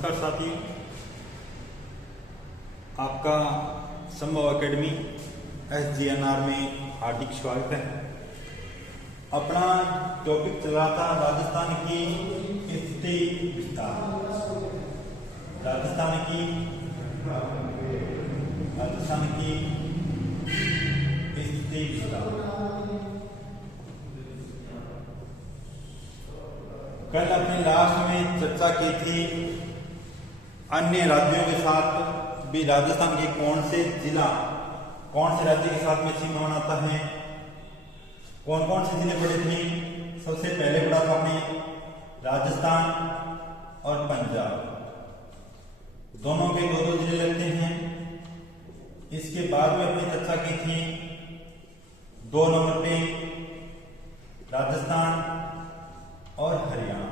नमस्कार साथियों, आपका संभव एकेडमी SGNR में हार्दिक स्वागत है। अपना टॉपिक चल रहा था राजस्थान की स्थिति विस्तार। राजस्थान की स्थिति विस्तार। कल अपने लास्ट में चर्चा की थी अन्य राज्यों के साथ भी राजस्थान के कौन से राज्य के साथ में सीमा बनाता है, कौन कौन से जिले पड़े थे। सबसे पहले पढ़ा था हमने राजस्थान और पंजाब, दोनों के दो जिले लगते हैं। इसके बाद में अपनी चर्चा की थी 2 नंबर पे राजस्थान और हरियाणा।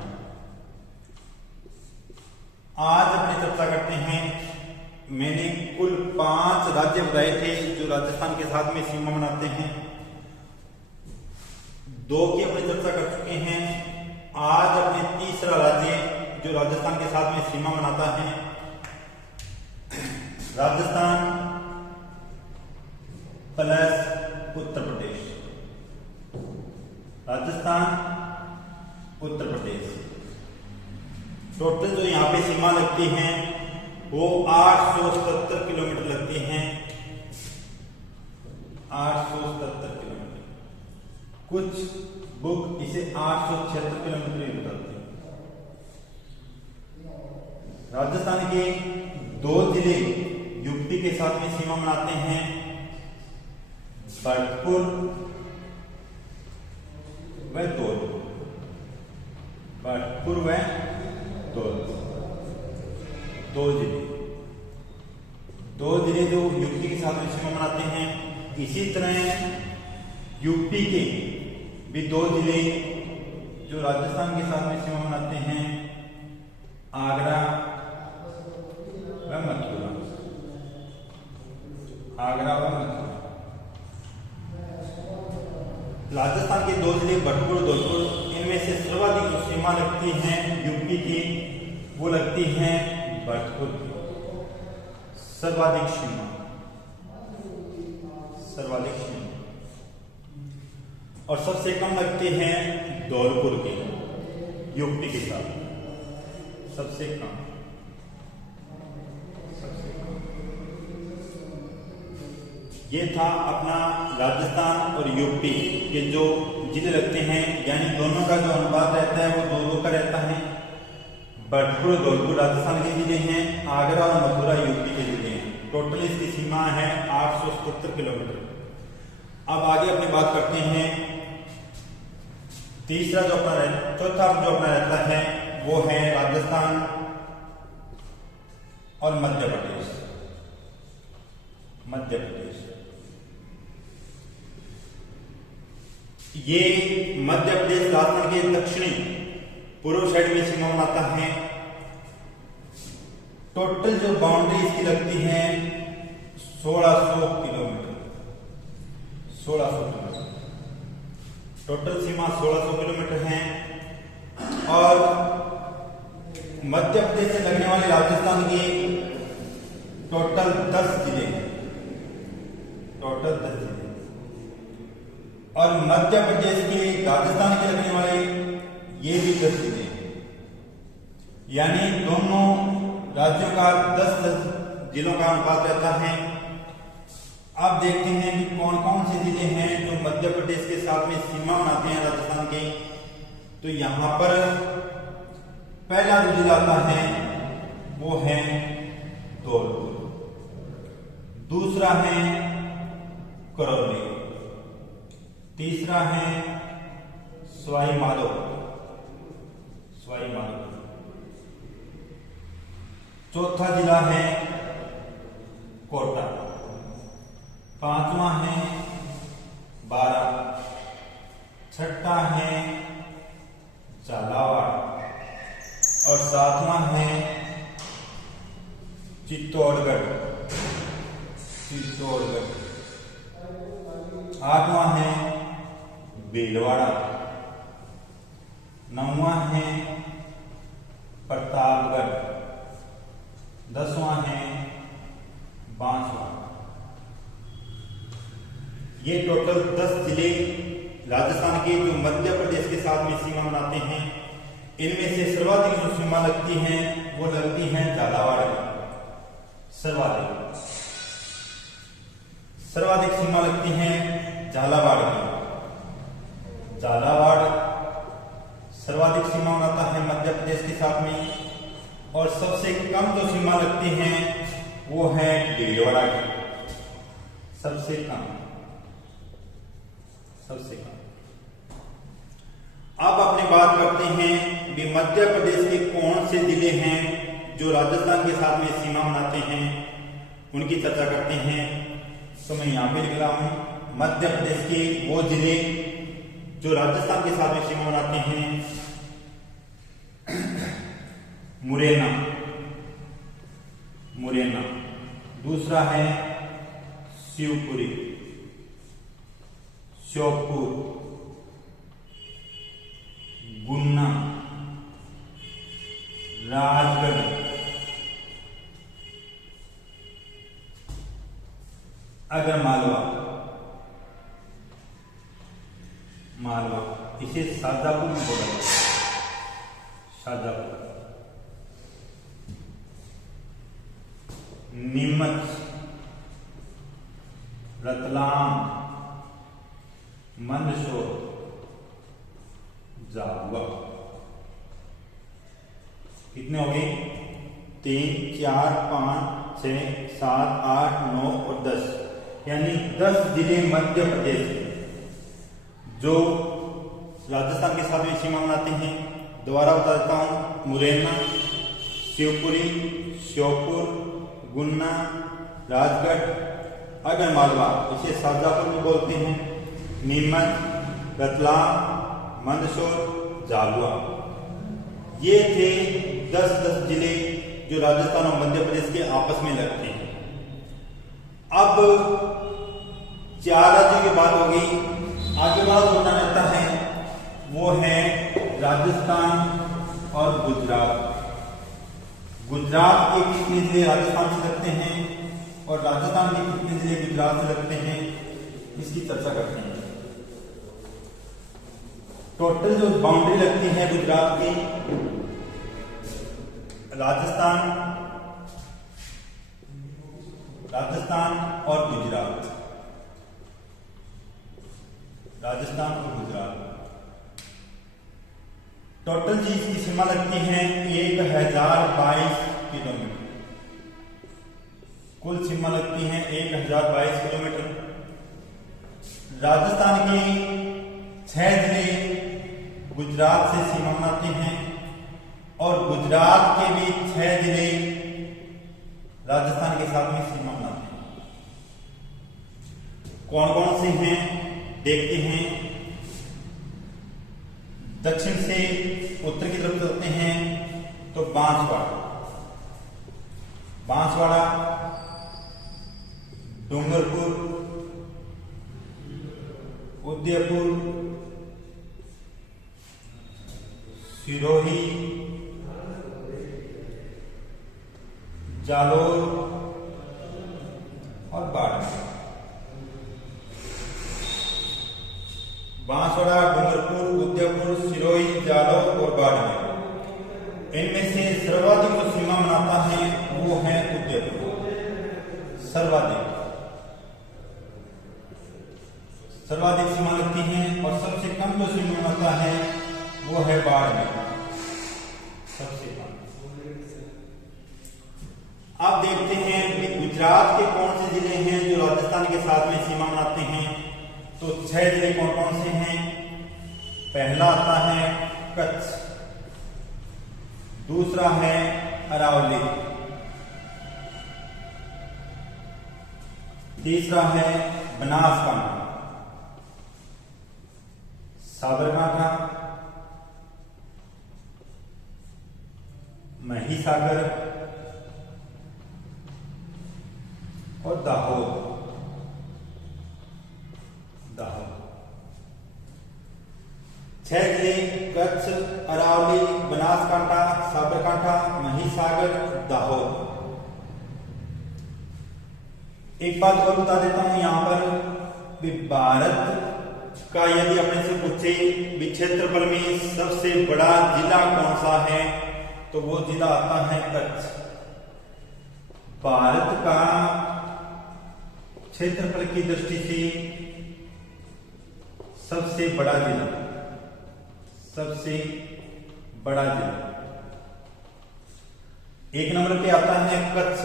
आज अपनी चर्चा करते हैं, मैंने कुल 5 राज्य बताए थे जो राजस्थान के साथ में सीमा बनाते हैं। 2 की अपनी चर्चा कर चुके हैं। आज अपने तीसरा राज्य जो राजस्थान के साथ में सीमा बनाता है, राजस्थान प्लस उत्तर प्रदेश। राजस्थान उत्तर प्रदेश, टोटल जो यहाँ पे सीमा लगती हैं वो 877 किलोमीटर लगती हैं। 877 किलोमीटर, कुछ बुक इसे 876 किलोमीटर ही बताते हैं। राजस्थान के 2 जिले यूपी के साथ में सीमा बनाते हैं, भरतपुर व धौलपुर। भरतपुर व धौलपुर 2 जिले जो यूपी के साथ में सीमा बनाते हैं। इसी तरह यूपी के भी 2 जिले जो राजस्थान के साथ में सीमा बनाते हैं, आगरा व मथुरा। आगरा व मथुरा। राजस्थान के 2 जिले भरतपुर धौलपुर, इनमें से सर्वाधिक जो सीमा लगती हैं यूपी की वो लगती हैं भरतपुर की। सर्वाधिक सीमा और सबसे कम लगते हैं धौलपुर के, यूपी के साथ सबसे कम। ये था अपना राजस्थान और यूपी के जो जिले लगते हैं, यानी दोनों का जो अनुपात रहता है वो 2-2 का रहता है। भरतपुर धौलपुर राजस्थान के जिले हैं, आगरा और मथुरा यूपी के जिले हैं। टोटल इसकी सीमा है 877 किलोमीटर। अब आगे अपनी बात करते हैं। चौथा जो अपना रहता है वो है राजस्थान और मध्य प्रदेश। ये मध्य प्रदेश राजस्थान के दक्षिणी पूर्व साइड में सीमा बनाता है। टोटल जो बाउंड्री इसकी लगती है 1600 किलोमीटर। 1600 किलोमीटर टोटल सीमा 1600 किलोमीटर है। और मध्य प्रदेश से लगने वाले राजस्थान के टोटल 10 जिले हैं। और मध्य प्रदेश के राजस्थान के लगने वाले ये भी 10 जिले हैं, यानी दोनों राज्यों का 10 जिलों का अनुपात रहता है। अब देखते हैं कि कौन कौन से जिले हैं जो मध्य प्रदेश के साथ में सीमा बनाते हैं राजस्थान के। तो यहां पर पहला जो जिला आता है वो है धौलपुर, दूसरा है करौली, तीसरा है सवाई माधोपुर, चौथा जिला है कोटा, 5वां है बारा, 6ठा है झालावाड़ और 7वां है चित्तौड़गढ़। 8वां है भीलवाड़ा, 9वां है प्रतापगढ़ 10वां है बांसवाड़ा। ये टोटल 10 जिले राजस्थान के जो मध्य प्रदेश के साथ में सीमा बनाते हैं, इनमें से सर्वाधिक जो सीमा लगती है वो लगती है झालावाड़ की। सर्वाधिक सीमा लगती है झालावाड़ की। झालावाड़ सर्वाधिक सीमा बनाता है मध्य प्रदेश के साथ में, और सबसे कम जो सीमा लगती है वो है भीलवाड़ा की। सबसे कम। अब अपनी बात करते हैं कि मध्य प्रदेश के कौन से जिले हैं जो राजस्थान के साथ में सीमा बनाते हैं, उनकी चर्चा करते हैं। तो मैं यहां पे लिख रहा हूं मध्य प्रदेश के वो जिले जो राजस्थान के साथ में सीमा बनाते हैं। मुरैना। दूसरा है शिवपुरी, श्योपुर, गुन्ना, राजगढ़, आगरमालवा, इसे शाजापुर में बोला जाता है। शाजापुर, नीमच, रतलाम, मंदसौर, झाबुआ। कितने हो गए? 3, 4, 5, 6, 7, 8, 9 और 10, यानी 10 जिले मध्य प्रदेश के जो राजस्थान के साथ में सीमा बनाते हैं। दोबारा बता देता हूं, मुरैना, शिवपुरी, श्योपुर, गुन्ना, राजगढ़, आगरमालवा, इसे शाजापुर में बोलते हैं, नीमच, रतलाम, मंदसौर, झाबुआ। ये थे 10 जिले जो राजस्थान और मध्य प्रदेश के आपस में लगते हैं। अब 4 राज्यों की बात होगी। आगे बात होना रहता है वो है राजस्थान और गुजरात। गुजरात के कितने जिले राजस्थान से लगते हैं और राजस्थान के कितने जिले गुजरात से लगते हैं, इसकी चर्चा करते हैं। टोटल जो बाउंड्री लगती है गुजरात की, राजस्थान और गुजरात। टोटल जी इसकी सीमा लगती है 1022 किलोमीटर। कुल सीमा लगती है 1022 किलोमीटर। राजस्थान के 6 जिले गुजरात से सीमा बनाते हैं और गुजरात के भी 6 जिले राजस्थान के साथ में सीमा बनाते हैं। कौन कौन से हैं देखते हैं। दक्षिण से उत्तर की तरफ चलते हैं तो बांसवाड़ा, डूंगरपुर, उदयपुर, सिरोही, जालोर और बाड़मेर। बांसवाड़ा, डूंगरपुर, उदयपुर, सिरोही, जालोर और बाड़मेर। इनमें से सर्वाधिक जो सीमा बनाता है वो है उदयपुर। सर्वाधिक सीमा लगती है और सबसे कम जो सीमा बनाता है वो है बाड़मेर, सबसे कम। अब देखते हैं कि गुजरात के कौन से जिले हैं जो राजस्थान के साथ में सीमा बनाते हैं। तो 6 जिले कौन कौन से हैं। पहला आता है कच्छ, दूसरा है अरावली, तीसरा है बनासकांठा, साबरकांठा, महिसागर और दाहोद। 6 जिले कच्छ, अरावली, बनासकांठा, साबरकांठा, महिसागर, दाहोद। एक बात और बता देता हूं यहां पर भी भारत का यदि अपने से पूछे भी क्षेत्रफल में सबसे बड़ा जिला कौन सा है तो वो जिला आता है कच्छ। भारत का क्षेत्रफल की दृष्टि से सबसे बड़ा जिला एक नंबर पे आता है कच्छ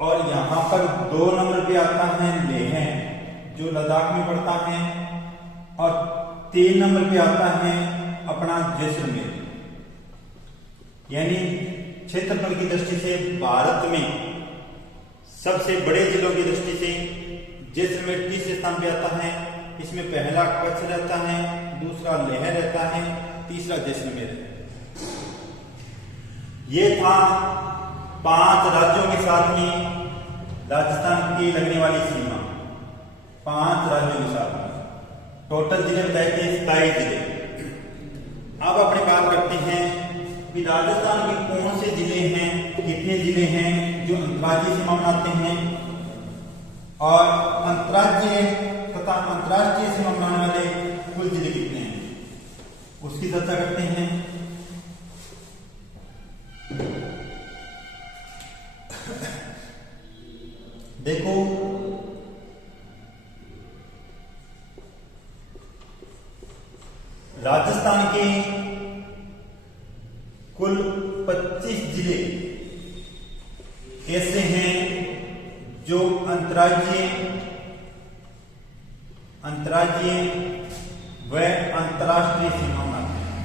और यहां पर 2 नंबर पे आता है लेह जो लद्दाख में पड़ता है और 3 नंबर पे आता है अपना जैसलमेर। यानी क्षेत्रफल की दृष्टि से भारत में सबसे बड़े जिलों की दृष्टि से जैसलमेर तीसरे स्थान पे आता है। इसमें पहला कच्छ रहता है, दूसरा लेह रहता है, तीसरा जैसलमेर। ये था 5 राज्यों के साथ में राजस्थान की लगने वाली सीमा। 5 राज्यों के साथ में टोटल जिले बताए थे 27 जिले। अब अपनी बात करते हैं कि राजस्थान के कौन से जिले हैं, कितने जिले हैं जो अंतर्राज्यीय सीमा बनाते हैं और अंतर्राज्यीय तथा अंतर्राष्ट्रीय सीमा बनाने वाले कुल जिले कितने हैं, उसकी चर्चा करते हैं। देखो राजस्थान के कुल 25 जिले ऐसे हैं जो अंतर्राज्यीय व अंतर्राष्ट्रीय सीमा बनाते हैं।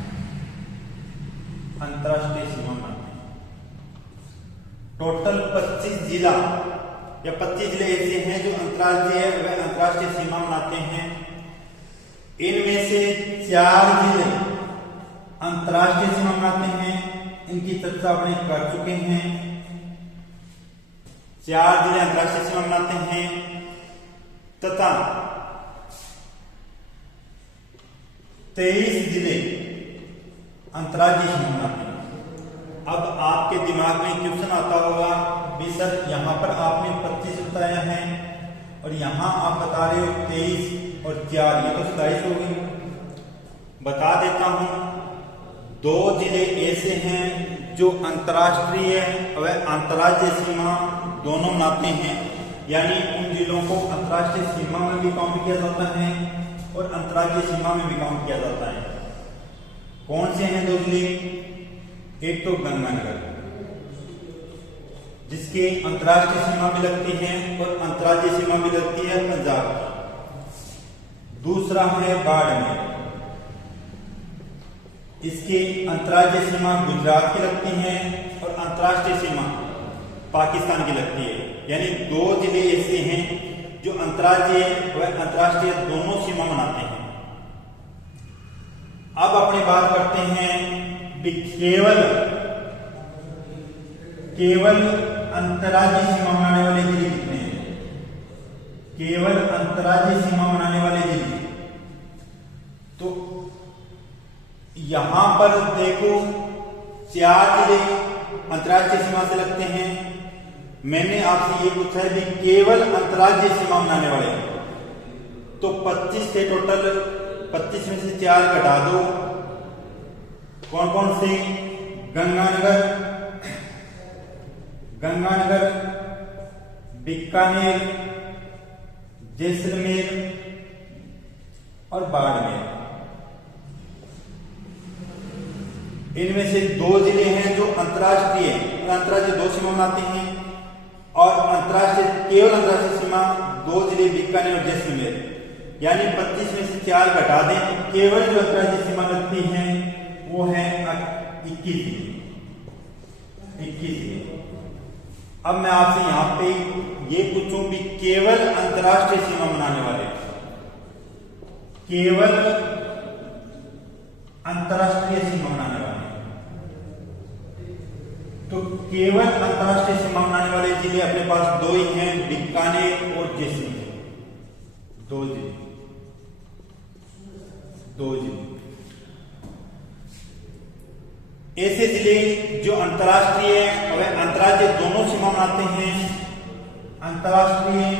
टोटल 25 जिला या 25 जिले ऐसे हैं जो अंतर्राज्यीय व अंतर्राष्ट्रीय सीमा बनाते हैं। इनमें से 4 जिले अंतर्राष्ट्रीय सीमा बनाते हैं, इनकी चर्चा अपने कर चुके हैं। 4 जिले अंतर्राष्ट्रीय सीमा बनाते हैं तथा 23 जिले अंतर्राज्यीय सीमा बनाते हैं। अब आपके दिमाग में क्वेश्चन आता होगा भी सर यहां पर आपने 25 बताया है और यहां आप बता रहे हो 23 और 4, ये तो 27 हो गई। बता देता हूं 2 जिले ऐसे हैं जो अंतर्राष्ट्रीय व अंतर्राज्यीय सीमा दोनों बनाते हैं। यानी उन जिलों को अंतर्राष्ट्रीय सीमा में भी काउंट किया जाता है और अंतर्राज्यीय सीमा में भी काउंट किया जाता है। कौन से हैं 2 जिले? एक तो गंगानगर जिसके अंतर्राष्ट्रीय सीमा भी लगती है और अंतर्राज्यीय सीमा भी लगती है पंजाब की। दूसरा है बाड़मेर, इसकी अंतर्राज्यीय सीमा गुजरात की लगती है और अंतर्राष्ट्रीय सीमा पाकिस्तान की लगती है। यानी 2 जिले ऐसे हैं जो अंतर्राज्यीय व अंतर्राष्ट्रीय दोनों सीमा बनाते हैं। अब अपनी बात करते हैं केवल अंतर्राज्यीय सीमा बनाने वाले जिले कितने हैं। केवल अंतर्राज्यीय सीमा बनाने वाले जिले तो यहां पर देखो 4 जिले अंतर्राज्यीय सीमा से लगते हैं। मैंने आपसे ये पूछा है कि केवल अंतर्राज्यीय सीमा बनाने वाले तो 25 थे टोटल, 25 में से 4 घटा दो। कौन कौन से? गंगानगर, बीकानेर, जैसलमेर और बाड़मेर। इनमें से 2 जिले हैं जो अंतर्राष्ट्रीय 2 सीमा बनाते हैं और केवल अंतर्राष्ट्रीय सीमा 2 जिले बीकानेर और जैसलमेर। यानी 25 में से 4 घटा दें तो केवल जो अंतर्राष्ट्रीय सीमा लगती है वो है 21 जिले। अब मैं आपसे यहां पे ये पूछूं भी केवल अंतर्राष्ट्रीय सीमा बनाने वाले, केवल अंतर्राष्ट्रीय सीमा बनाने वाले तो केवल अंतर्राष्ट्रीय सीमा बनाने वाले जिले अपने पास 2 ही हैं, बीकानेर और जैसलमेर। 2 जिले ऐसे जिले जो अंतर्राष्ट्रीय और अंतर्राज्यीय दोनों सीमा बनाते हैं। अंतरराष्ट्रीय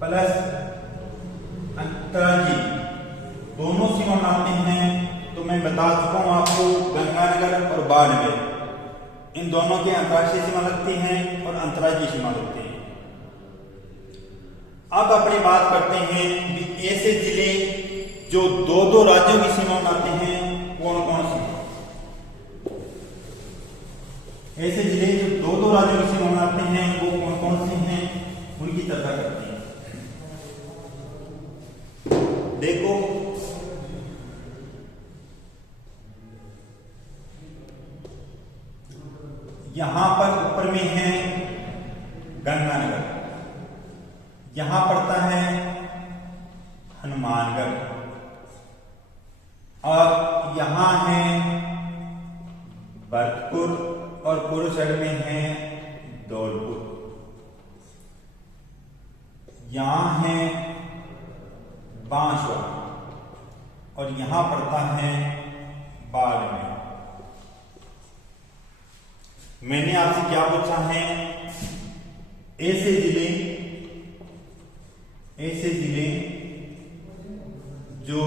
प्लस अंतर्राज्यीय दोनों सीमा बनाते हैं। तो मैं बता चुका हूं आपको, गंगानगर और बाड़मेर इन दोनों के अंतरराष्ट्रीय सीमा लगती हैं और अंतर्राज्यीय सीमा लगती हैं। अब अपनी बात करते हैं कि ऐसे जिले जो दो दो राज्यों की सीमा बनाते हैं कौन कौन से हैं। ऐसे जिले जो दो दो राज्यों की सीमा बनाते हैं वो कौन कौन से हैं, उनकी चर्चा करते हैं। देखो, यहां पर ऊपर में है गंगानगर, यहां पड़ता है हनुमानगढ़, और यहां है भरतपुर, और पूर्व साइड में है धौलपुर, यहां है बांसवाड़ा, और यहां पड़ता है बाड़मेर। मैंने आपसे क्या पूछा है, ऐसे जिले जो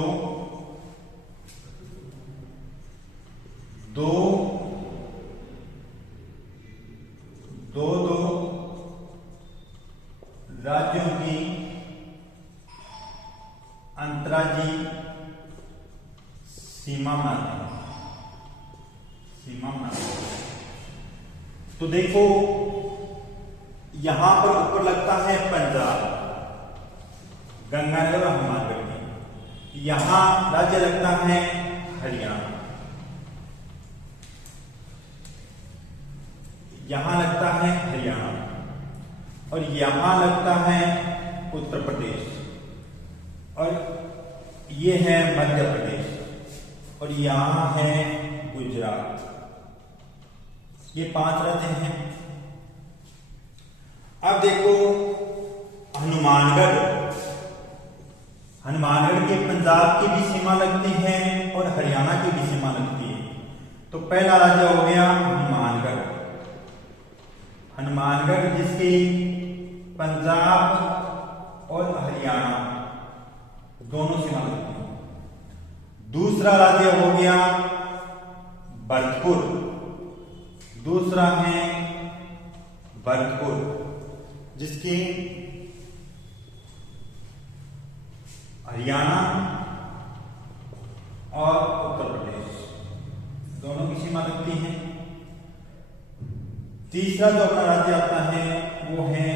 दो राज्यों की अंतर्राज्यीय सीमा बनाते हैं। तो देखो, यहां पर ऊपर लगता है पंजाब, गंगानगर और हनुमानगढ़ की, यहां राज्य लगता है हरियाणा, यहां लगता है हरियाणा, और यहां लगता है उत्तर प्रदेश, और ये है मध्य प्रदेश, और यहां है गुजरात। ये 5 राज्य हैं। अब देखो, हनुमानगढ़ के पंजाब की भी सीमा लगती है और हरियाणा की भी सीमा लगती है। तो पहला राज्य हो गया हनुमानगढ़ जिसकी पंजाब और हरियाणा दोनों सीमा लगती है। दूसरा राज्य हो गया भरतपुर, दूसरा है भरतपुर जिसकी हरियाणा और उत्तर प्रदेश दोनों की सीमा लगती है। तीसरा जो अपना राज्य आता है वो है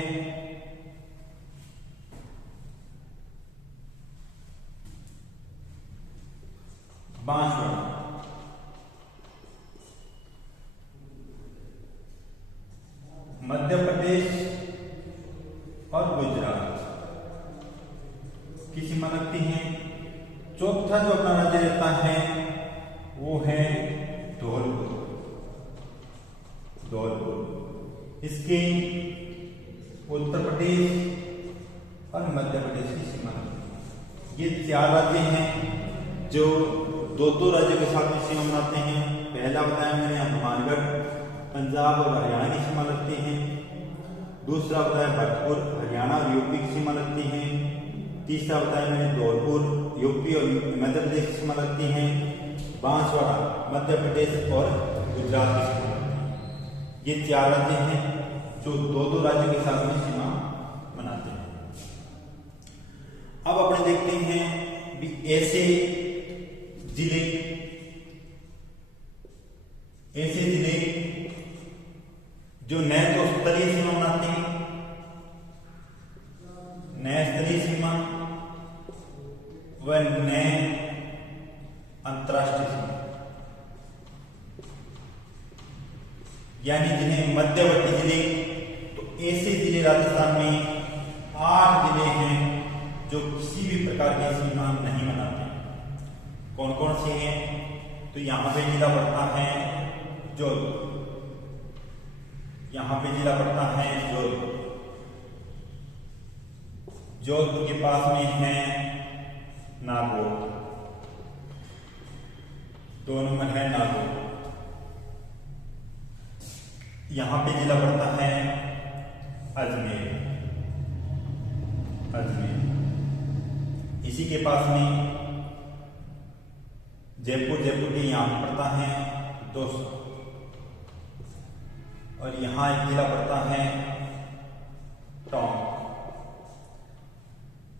बांसवाड़ा, मध्य प्रदेश और गुजरात की सीमा लगती है। चौथा जो अपना राज्य रहता है वो है धौलपुर, इसके उत्तर प्रदेश और मध्य प्रदेश की सीमा लगती है। ये 4 राज्य हैं जो दो राज्यों के साथ में सीमा बनाते हैं। पहला बताया मैंने हनुमानगढ़, पंजाब और हरियाणा की सीमा लगती है। दूसरा बताया भरतपुर, हरियाणा और यूपी की सीमा लगती है। तीसरा बताया मैंने धौलपुर, यूपी और मध्य प्रदेश की सीमा लगती है। बांसवाड़ा मध्य प्रदेश और गुजरात की सीमा लगती है। ये 4 राज्य हैं जो दो राज्यों के साथ में सीमा बनाते हैं। अब अपने देखते हैं भी ऐसे जिले जो न तो स्तरीय सीमा बनाते हैं, न स्तरीय सीमा व न अंतरराष्ट्रीय सीमा, यानी जिन्हें मध्यवर्ती जिले। तो ऐसे जिले राजस्थान में 8 जिले हैं जो किसी भी प्रकार की सीमा नहीं बनाते। कौन कौन से हैं? तो यहां पे जिला पड़ता है जोधपुर, यहां पे जिला पड़ता है जोधपुर के पास में है नागौर, 2 नंबर है नागौर। यहां पे जिला पड़ता है इसी के पास में जयपुर के यहाँ पे पड़ता है 200, और यहाँ एक जिला पड़ता है टोंक,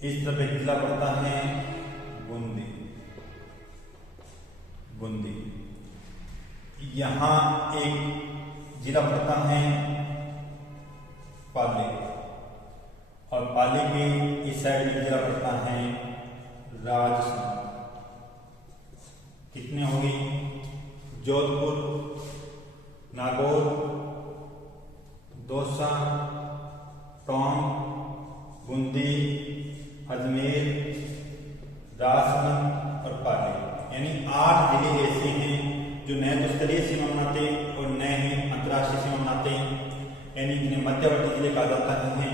इस तरफ एक जिला पड़ता है बूंदी, यहाँ एक जिला पड़ता है पाली, और पाली के इस साइड में जिला पड़ता है राजसमंद। कितने हो गई? जोधपुर, नागौर, दौसा, टोंक, बूंदी, अजमेर, राजसमंद और पाली, यानी 8 जिले ऐसे हैं जो नए तो स्तरीय सीमा बनाते और नए ही अंतर्राष्ट्रीय सीमा बनाते, यानी इन्हें मध्यवर्ती जिले कहा जाता है।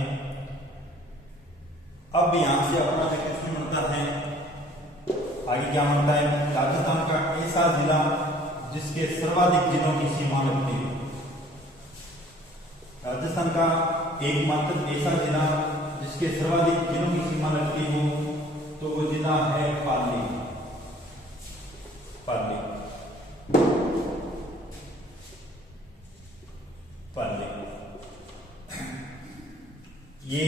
अब यहां से अपना क्वेश्चन बनता है, आगे क्या बनता है? राजस्थान का ऐसा जिला जिसके सर्वाधिक जिलों की सीमा लगती है। राजस्थान का एकमात्र ऐसा जिला जिसके सर्वाधिक जिलों की सीमा लगती हो तो वो जिला है पाली। ये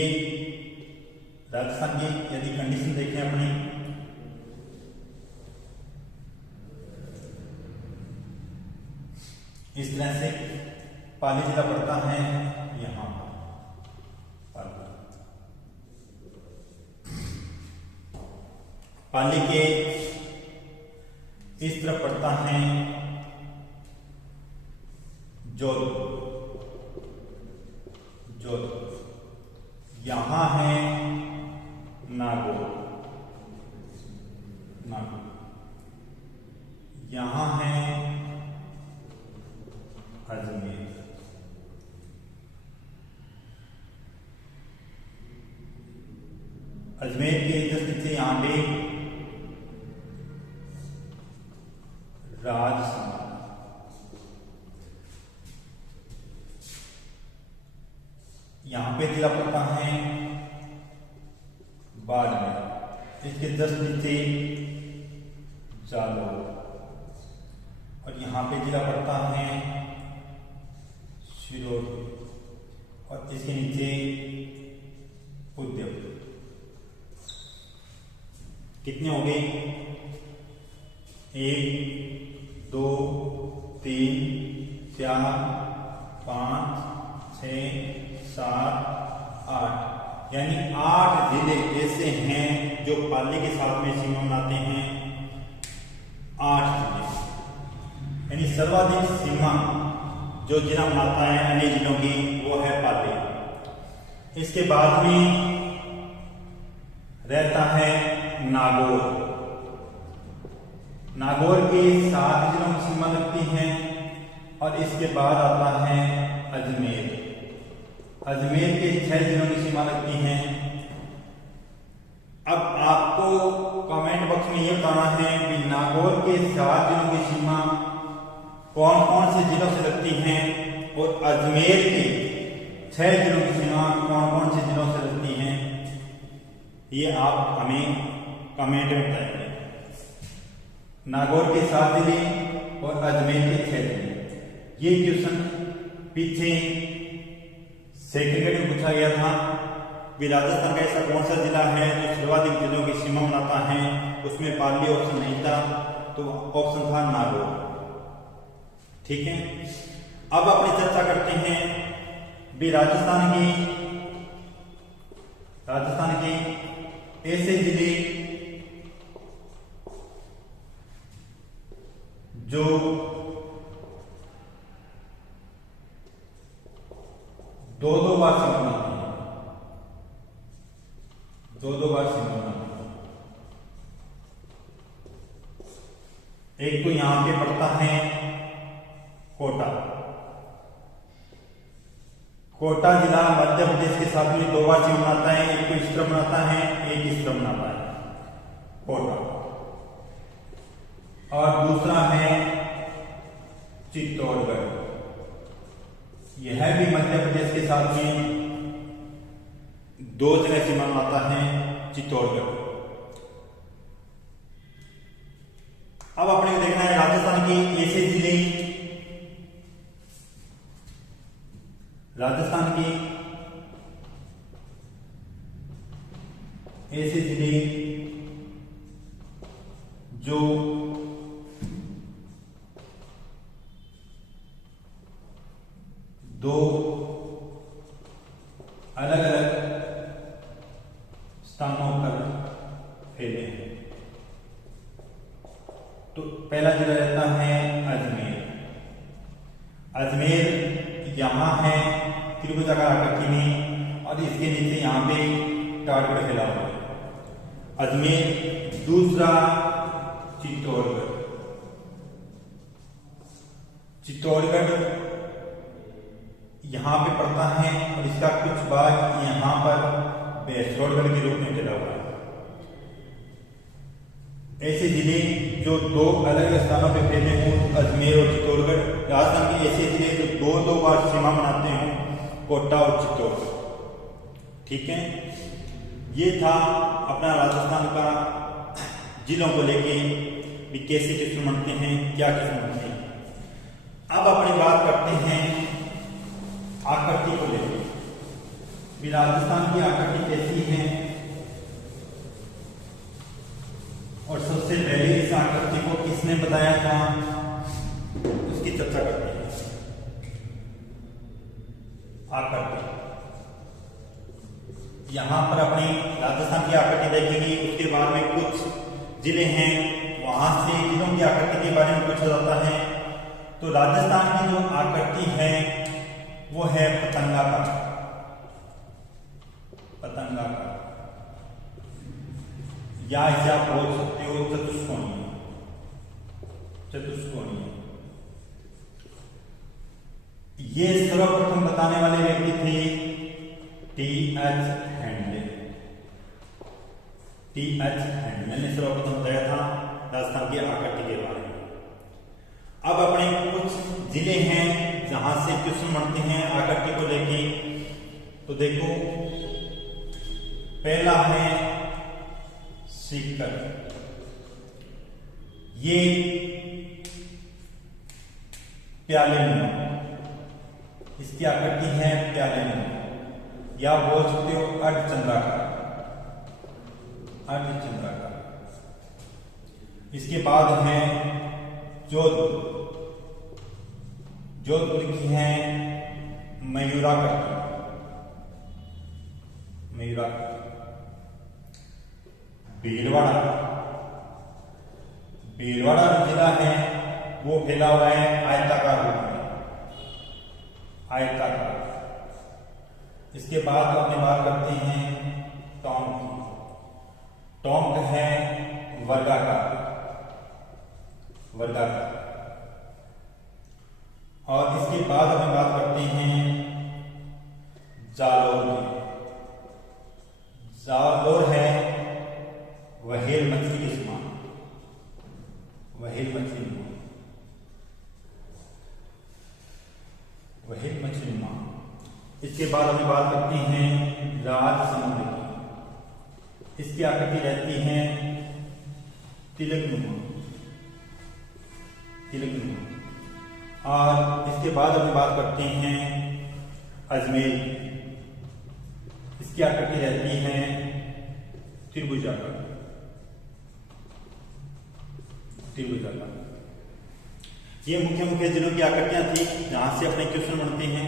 राजस्थान की यदि कंडीशन देखें अपनी, इस तरह से पाली जिला पड़ता है यहां पाली के इस तरफ पड़ता है जोधपुर, यहां है नागौर, यहां है अजमेर, अजमेर के जस्ट से यहां पे राजसमंद, यहां पे जिला पड़ता है बाड़मेर, इसके जस्ट नीचे जालौर, और यहां पे जिला पड़ता है सिरोही, और इसके नीचे उदयपुर। कितने हो गए? 1 2 3 4 5 6 7 8, यानी 8 जिले ऐसे हैं जो पाली के साथ में सीमा बनाते हैं। 8 जिले, यानी सर्वाधिक सीमा जो जिला बनाता है अन्य जिलों की वो है पाली। इसके बाद में रहता है नागौर के 7 जिलों की सीमा लगती है, और इसके बाद आता है अजमेर के 6 जिलों की सीमा लगती है। अब आपको कमेंट बॉक्स में यह बताना है कि नागौर के 7 जिलों की सीमा कौन कौन से जिलों से लगती हैं, और अजमेर के 6 जिलों की सीमा कौन कौन से जिलों से लगती हैं, ये आप हमें कमेंट में बताएंगे। नागौर के 7 जिले और अजमेर के 6 जिले, ये क्वेश्चन पीछे सेक्रेटरी में पूछा गया था कि राजस्थान का ऐसा कौन सा जिला है जो सर्वाधिक जिलों की सीमा बनाता है, उसमें पाली ऑप्शन नहीं था, तो ऑप्शन था नागौर। ठीक है, अब अपनी चर्चा करते हैं भी राजस्थान के ऐसे जिले जो दो बार सीमा बनाते हैं, दो बार सीमा बनाते हैं। एक तो यहां पे पड़ता है कोटा जिला मध्य प्रदेश के साथ में 2 बार सीमा बनाता है, एक तो इस तरफ बनाता है, एक इस तरफ बनाता है कोटा, और दूसरा है चित्तौड़गढ़, यह भी मध्य प्रदेश के साथ में 2 जगह सीमा बनाता है चित्तौड़गढ़। अब अपने को देखना है राजस्थान के ऐसे जिले, राजस्थान के ऐसे जिले जो दो अलग अलग स्थानों पर फैले हैं। तो पहला जिला रहता है अजमेर। अजमेर यहां है त्रिभुजाकार आकृति में और इसके नीचे यहां पे टाटगढ़ फैला हुआ है। अजमेर। दूसरा चित्तौड़गढ़। चित्तौड़गढ़ यहां पे पड़ता है और इसका कुछ भाग यहां पर बेसरोडगढ़ के रूप में फैला हुआ है। ऐसे जिले जो दो अलग अलग स्थानों पर फैले हों, अजमेर और चित्तौड़गढ़। राजस्थान के ऐसे जिले जो दो दो बार सीमा बनाते हों, कोटा और चित्तौड़गढ़। ठीक है, ये था अपना राजस्थान का जिलों को लेके भी कैसे किस्म बनते हैं, क्या किस्म बनते हैं। अब अपनी बात करते हैं आकृति को लेकर। राजस्थान की आकृति कैसी है और सबसे पहले इस आकृति को किसने बताया था, उसकी चर्चा करते हैं। आकृति, यहां पर अपनी राजस्थान की आकृति देखेंगे, उसके बाद में कुछ जिले हैं वहां से जिलों की आकृति के बारे में पूछा जाता है। तो राजस्थान की जो आकृति है वो है पतंगाकार। पतंगाकार या इसे आप बोल सकते हो चतुष्कोणीय। चतुष्कोणीय ये सर्वप्रथम बताने वाले व्यक्ति थे टी.एच. हैंडले। टी.एच. हैंडले ने सर्वप्रथम बताया था राजस्थान की आकृति के बारे में। अब अपने कुछ जिले हैं जहां से क्वेश्चन बनते हैं आकृति को लेके। तो देखो, पहला है सीकर। ये प्याले नुमा, इसकी आकृति है प्याले नुमा, या बोल सकते हो अर्धचंद्राकार। अर्धचंद्राकार। इसके बाद है जोधपुर। जोधपुर की है मयूराकृति। मयूराकृति। भीलवाड़ा। भीलवाड़ा जो जिला है वो फैला हुआ है आयताकार रूप में। आयताकार। इसके बाद अपनी बात करते हैं टोंक की। टोंक है वर्गाकार। वर्गाकार। और इसके बाद अपनी बात करते हैं जालौर की। जालौर है व्हेल मछली के समान। व्हेल मछली नुमा। व्हेल मछली नुमा। इसके बाद हम बात करते हैं राजसमंद की। इसकी आकृति रहती है तिलक नुमा। तिलक नुमा। और इसके बाद हम बात करते हैं अजमेर। इसकी आकृति रहती है त्रिभुजाकार। त्रिभुजाकार। ये मुख्य मुख्य जिलों की आकृतियां थी जहां से अपने क्वेश्चन बनते हैं।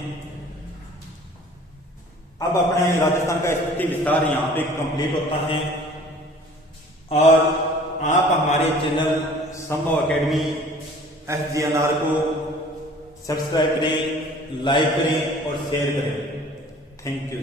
अब अपने राजस्थान का स्थिति विस्तार यहाँ पे कंप्लीट होता है और आप हमारे चैनल संभव एकेडमी SGNR को सब्सक्राइब करें, लाइक करें और शेयर करें। Thank you.